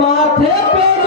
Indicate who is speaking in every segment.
Speaker 1: માથે પેર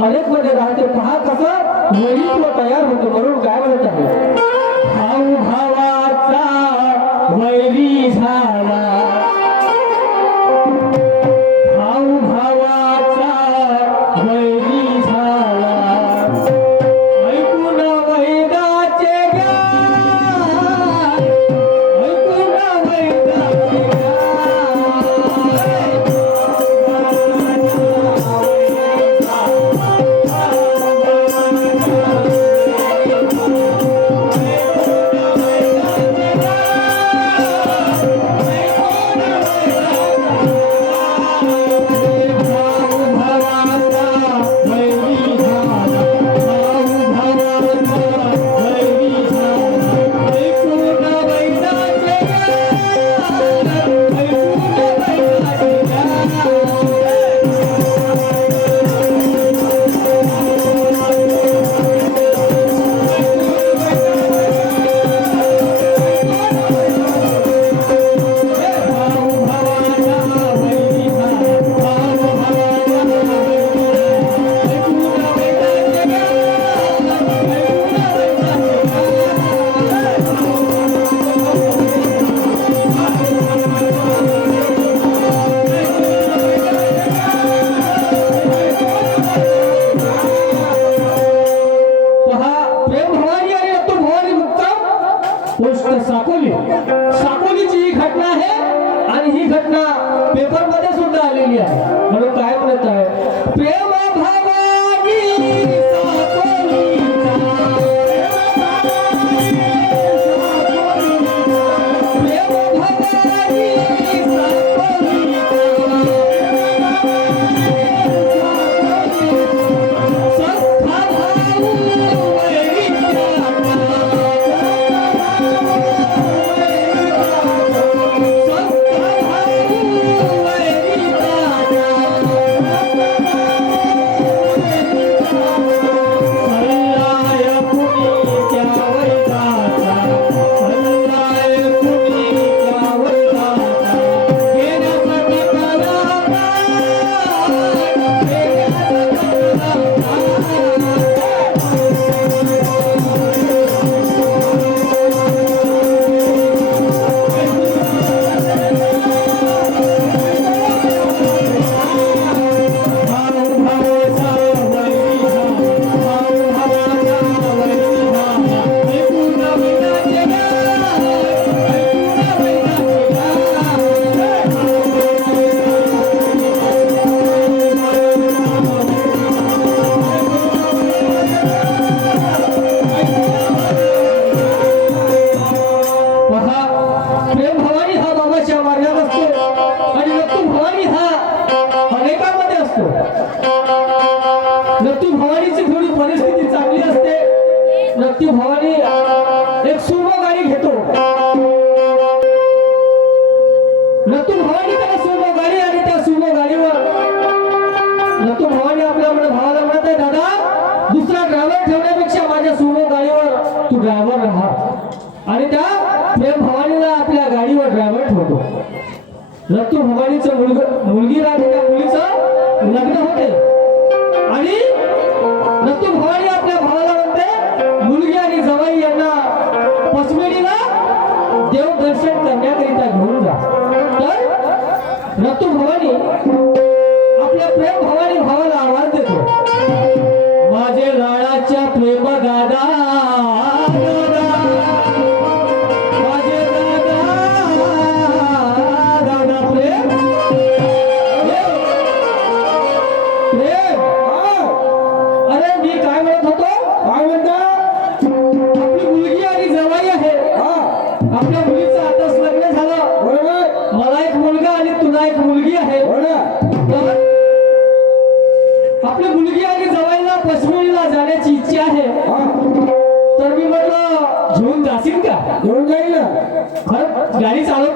Speaker 1: अनेकमध्ये राहते. पहा कसं वैविध्य तयार होतो म्हणून काय म्हणत आहे गाडीवर ड्रायव्हर ठेवतो. रत्तू भवानीचं मुलगा मुलगी राहते त्या मुलीच लग्न होते. आणि रत्तू भवानी गाडी चालव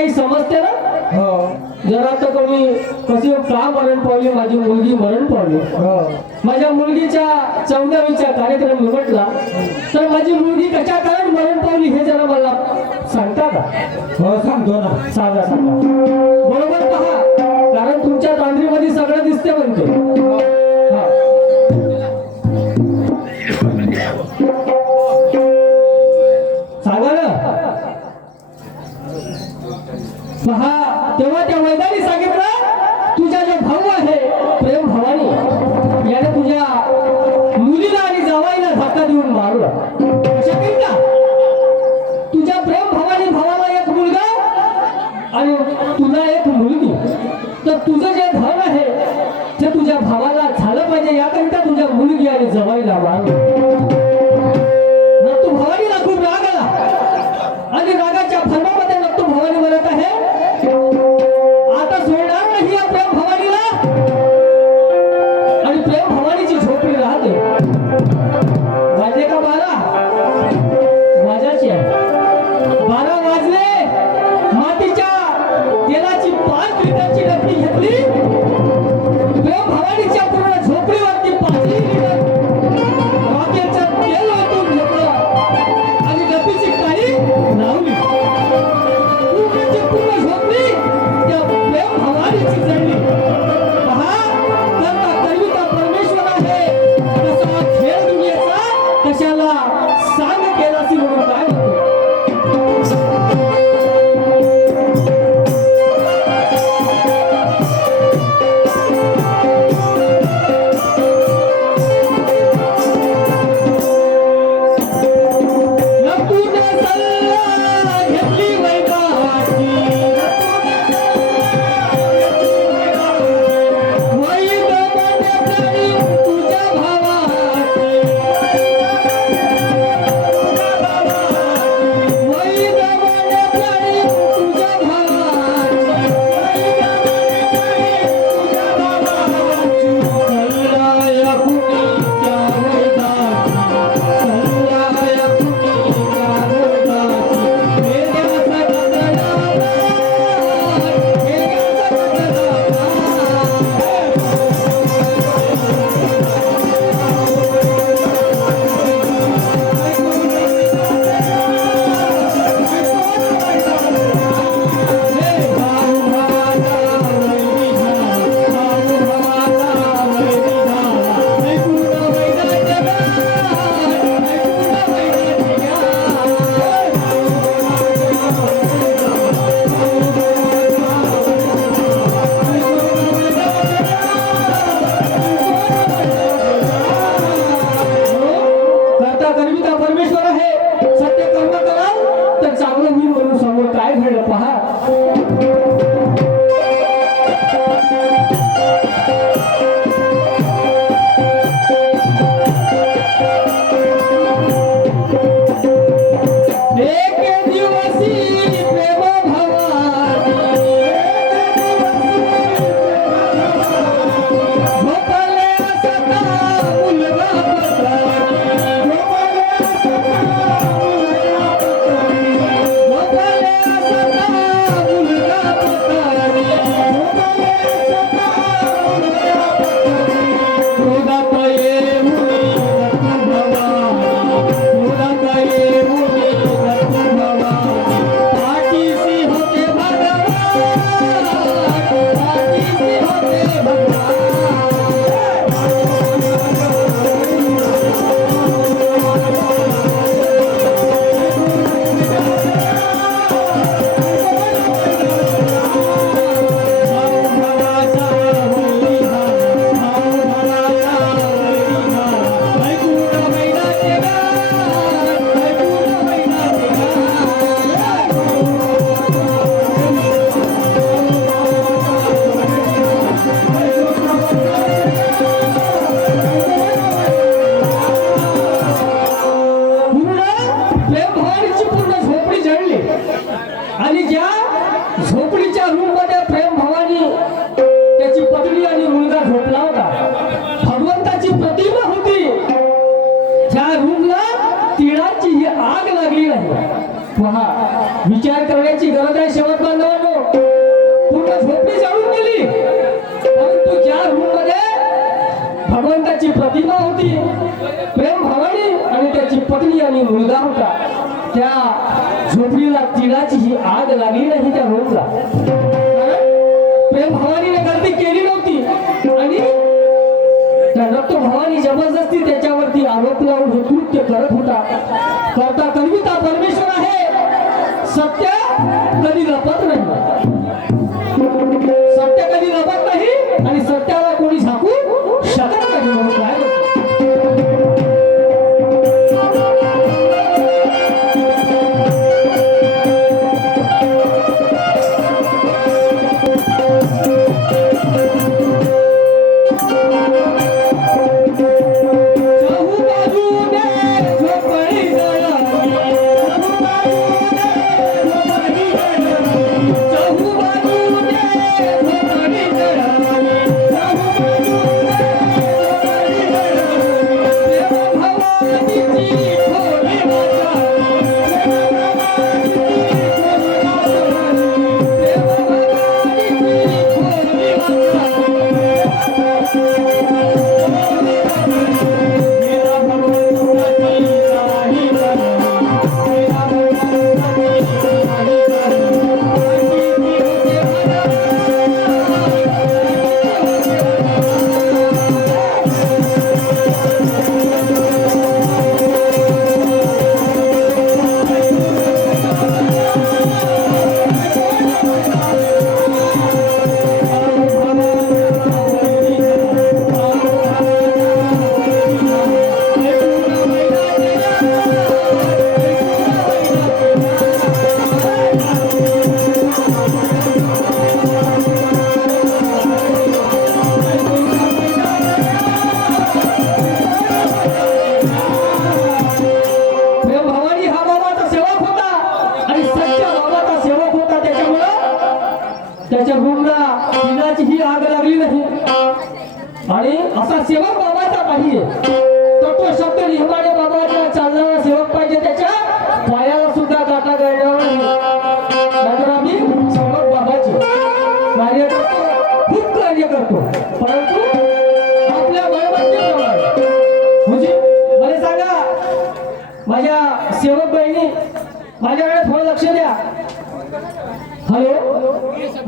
Speaker 1: काही समजते ना?
Speaker 2: हो.
Speaker 1: जरा तर कोणी कशी का मरण पावली? माझी मुलगी मरण पावली.
Speaker 2: हो.
Speaker 1: माझ्या मुलगीच्या चौदावीचा कार्यक्रम निवडला. तर माझी मुलगी कशा कारण मरण पावली हे जरा मला सांगता का?
Speaker 2: हो, सांगतो ना.
Speaker 1: सांगा सांगा. बरोबर पहा. कारण तुमच्या तांद्रीमध्ये सगळं दिसते म्हणते. तुझं जे धन आहे ते तुझ्या भावाला झालं पाहिजे याकरिता तुझ्या मुलगी आणि जवाईला वाढ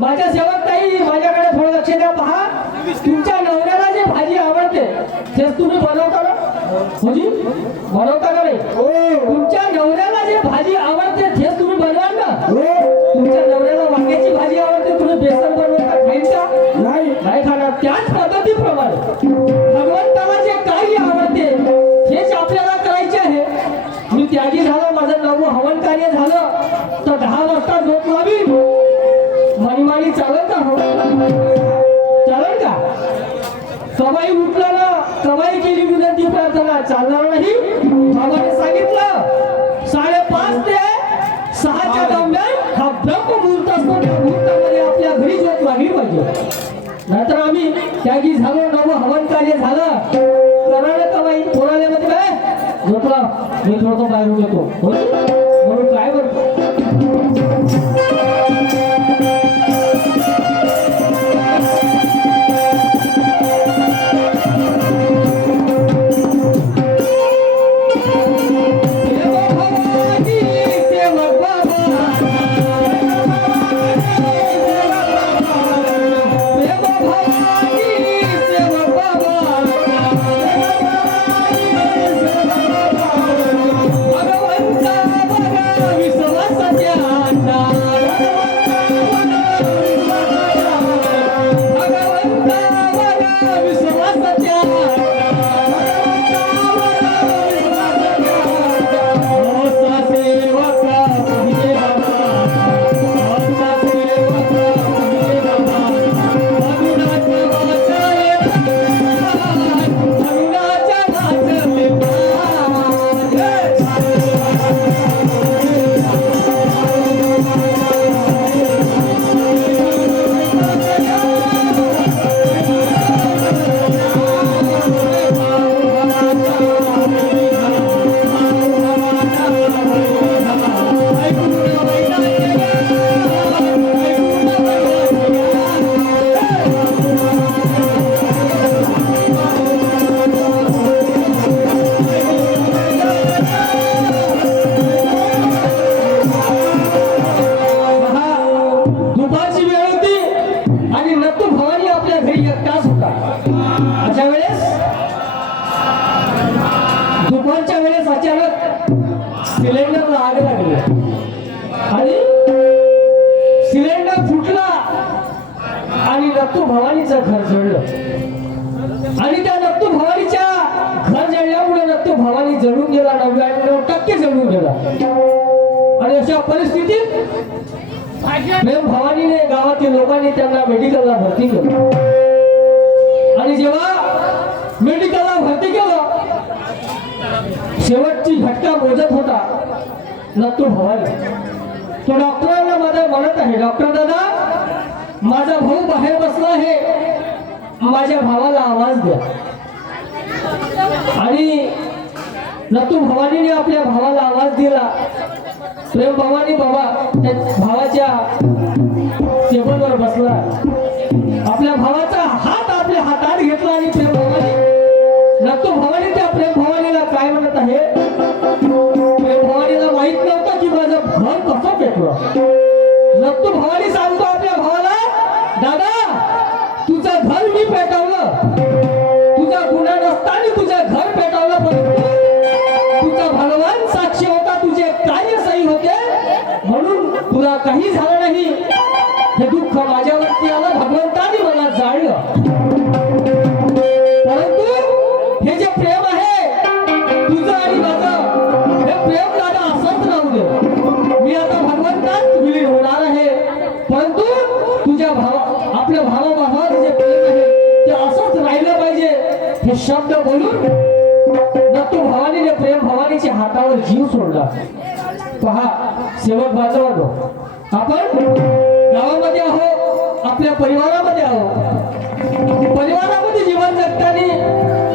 Speaker 1: माझ्या सेवक ताई माझ्याकडे थोडं लक्ष द्या पहा. तुमच्या नवऱ्याला जी भाजी आवडते तेच तुम्ही बनवता का? म्हणजे बनवता का नाही? सवाई उठला ना कवाई केली विनंती प्रार्थना. चालणार नाही. बाबाने सांगितलं साडेपाच ते सहाच्या दरम्यान हा ब्रह्म मुहूर्त असतो. त्या मुहूर्तामध्ये आपल्या घरी जात लागली पाहिजे. नंतर आम्ही त्यागी झालो नवं हवन कार्य झालं. करायला बाई कोणाला मध्ये काय? झोपला. मी थोडं बाहेर येतो. म्हणून काय म्हणतो नत्तू भवानी तो डॉक्टरांना माझा म्हणत आहे डॉक्टर दादा माझा भाऊ बाहेर बसला आहे. माझ्या भावाला आवाज द्या. आणि नतू भवानीने आपल्या भावाला आवाज दिला. प्रेम भवानी बाबा त्या भावाच्या टेबलवर बसला. आपल्या भावाचा हात आपल्या हातात घेतला आणि प्रेम भवानी नतू भवानी आपल्या भावा भावाचं जे प्रेम आहे ते असंच राहिलं पाहिजे. हे शब्द बोलून नक्की भवानीने प्रेम भवानीच्या हातावर जीव सोडला. पहा सेवक बाजवतो आपण गावामध्ये आहो आपल्या परिवारामध्ये आहो परिवारामध्ये जीवन जगताना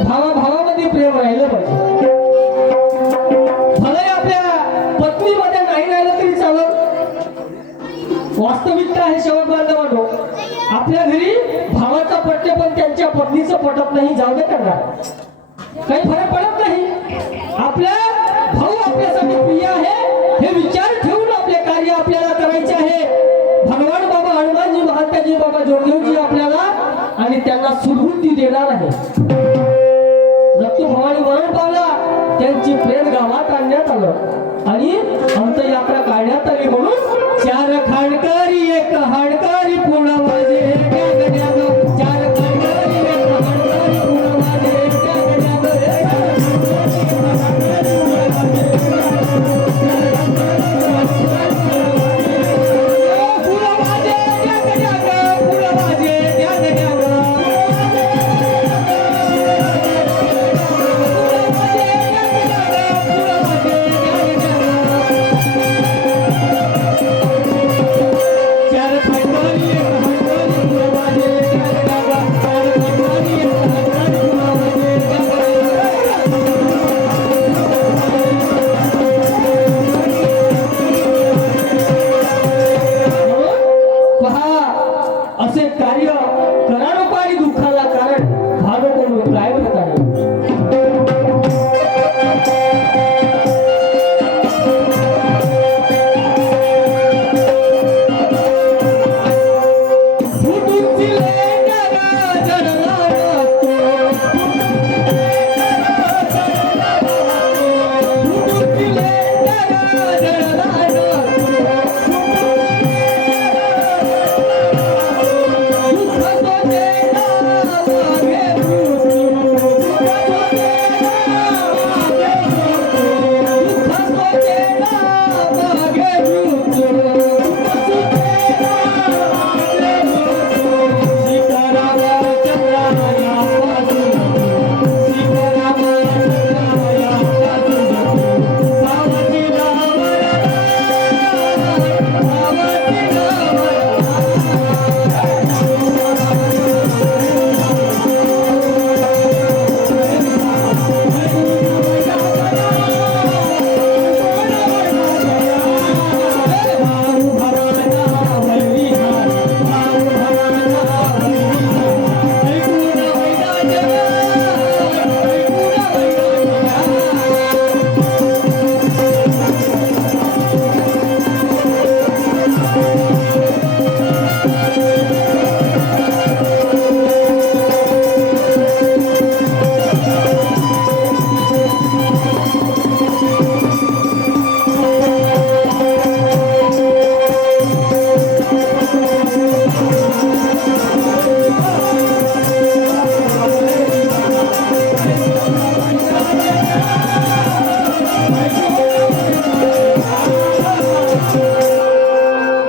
Speaker 1: भावा भावामध्ये प्रेम राहिलं पाहिजे. आपल्या पत्नीमध्ये नाही राहिलं तरी चालत वास्तविकता आहे शेवट बांधवांनो. आपल्या घरी भावाचा पटते पण त्यांच्या पत्नीचं पटत नाही जाऊ दे त्यांना. काही फरक पडत नाही. आपल्या भाऊ आपल्यासाठी प्रिय आहे हे विचार ठेवून आपले कार्य आपल्याला करायचे आहे. भगवान बाबा हनुमानजी महात्माजी बाबा जोडदेवजी आपल्याला आणि त्यांना सुबुद्धी देणार आहे. नक्की भवानी मरण पावला त्यांची प्रेम गावात आणण्यात आलं. आणि अंतयात्रा काढण्यात आली म्हणून